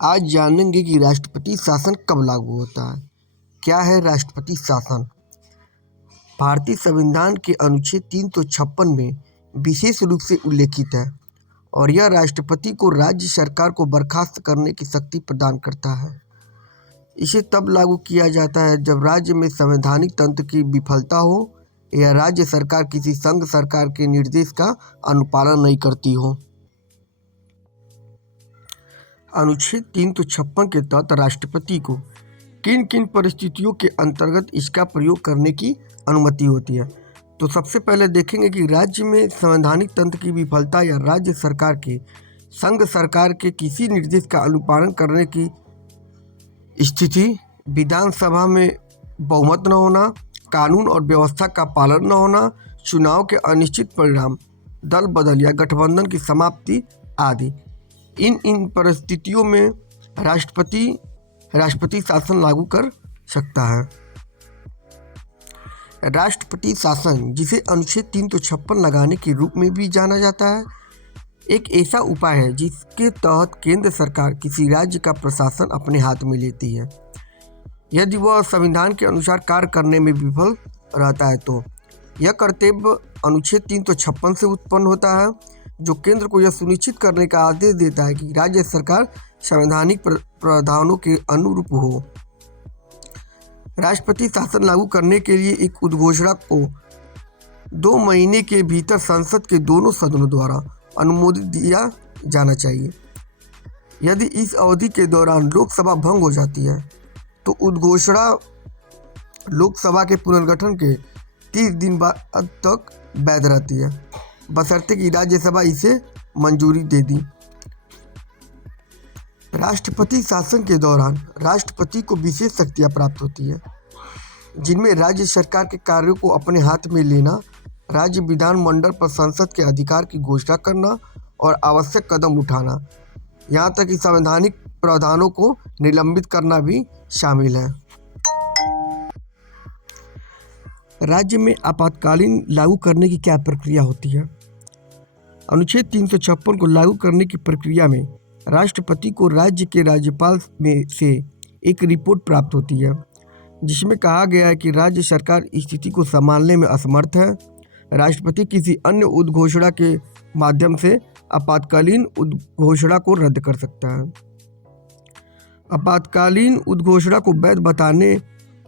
आज जानेंगे कि राष्ट्रपति शासन कब लागू होता है। क्या है राष्ट्रपति शासन? भारतीय संविधान के अनुच्छेद 356 में विशेष रूप से उल्लेखित है और यह राष्ट्रपति को राज्य सरकार को बर्खास्त करने की शक्ति प्रदान करता है। इसे तब लागू किया जाता है जब राज्य में संवैधानिक तंत्र की विफलता हो या राज्य सरकार किसी संघ सरकार के निर्देश का अनुपालन नहीं करती हो। अनुच्छेद 356 के तहत राष्ट्रपति को किन किन परिस्थितियों के अंतर्गत इसका प्रयोग करने की अनुमति होती है। तो सबसे पहले देखेंगे कि राज्य में संवैधानिक तंत्र की विफलता या राज्य सरकार के संघ सरकार के किसी निर्देश का अनुपालन करने की स्थिति, विधानसभा में बहुमत न होना, कानून और व्यवस्था का पालन न होना, चुनाव के अनिश्चित परिणाम, दल बदल या गठबंधन की समाप्ति आदि। इन परिस्थितियों में राष्ट्रपति शासन लागू कर सकता है। राष्ट्रपति शासन, जिसे अनुच्छेद 356 लगाने के रूप में भी जाना जाता है, एक ऐसा उपाय है जिसके तहत केंद्र सरकार किसी राज्य का प्रशासन अपने हाथ में लेती है यदि वह संविधान के अनुसार कार्य करने में विफल रहता है। तो यह कर्तव्य अनुच्छेद 356 से उत्पन्न होता है, जो केंद्र को यह सुनिश्चित करने का आदेश देता है कि राज्य सरकार संवैधानिक प्रावधानों के अनुरूप हो। राष्ट्रपति शासन लागू करने के लिए एक उद्घोषणा को 2 महीने के भीतर संसद के दोनों सदनों द्वारा अनुमोदित दिया जाना चाहिए। यदि इस अवधि के दौरान लोकसभा भंग हो जाती है तो उद्घोषणा लोकसभा के पुनर्गठन के 30 दिन बाद तक वैध रहती है, बशर्ते कि राज्यसभा इसे मंजूरी दे दी। राष्ट्रपति शासन के दौरान राष्ट्रपति को विशेष शक्तियां प्राप्त होती हैं, जिनमें राज्य सरकार के कार्यों को अपने हाथ में लेना, राज्य विधानमंडल पर संसद के अधिकार की घोषणा करना और आवश्यक कदम उठाना, यहाँ तक कि संवैधानिक प्रावधानों को निलंबित करना भी शामिल है। राज्य में आपातकालीन लागू करने की क्या प्रक्रिया होती है? अनुच्छेद 356 को लागू करने की प्रक्रिया में राष्ट्रपति को राज्य के राज्यपाल में से एक रिपोर्ट प्राप्त होती है, जिसमें कहा गया है कि राज्य सरकार स्थिति को संभालने में असमर्थ है। राष्ट्रपति किसी अन्य उद्घोषणा के माध्यम से आपातकालीन उद्घोषणा को रद्द कर सकता है। आपातकालीन उद्घोषणा को वैध बताने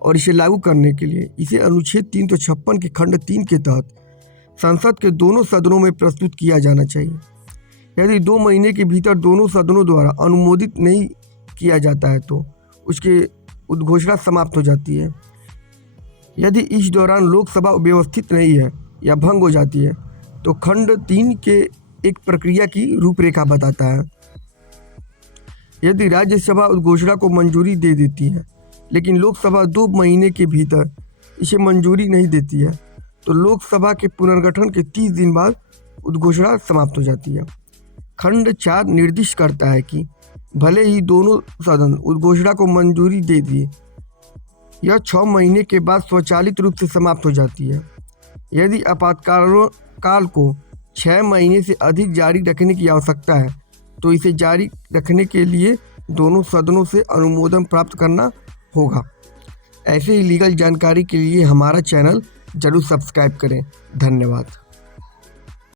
और इसे लागू करने के लिए इसे अनुच्छेद 356 के खंड 3 के तहत संसद के दोनों सदनों में प्रस्तुत किया जाना चाहिए। यदि 2 महीने के भीतर दोनों सदनों द्वारा अनुमोदित नहीं किया जाता है तो उसकी उद्घोषणा समाप्त हो जाती है। यदि इस दौरान लोकसभा व्यवस्थित नहीं है या भंग हो जाती है तो खंड 3 के एक प्रक्रिया की रूपरेखा बताता है। यदि राज्यसभा उद्घोषणा को मंजूरी दे देती है लेकिन लोकसभा 2 महीने के भीतर इसे मंजूरी नहीं देती है तो लोकसभा के पुनर्गठन के 30 दिन बाद उद्घोषणा समाप्त हो जाती है। खंड 4 निर्दिष्ट करता है कि भले ही दोनों सदन उद्घोषणा को मंजूरी दे दिए, यह 6 महीने के बाद स्वचालित रूप से समाप्त हो जाती है। यदि आपातकाल को 6 महीने से अधिक जारी रखने की आवश्यकता है तो इसे जारी रखने के लिए दोनों सदनों से अनुमोदन प्राप्त करना होगा। ऐसे ही लीगल जानकारी के लिए हमारा चैनल जरूर सब्सक्राइब करें। धन्यवाद।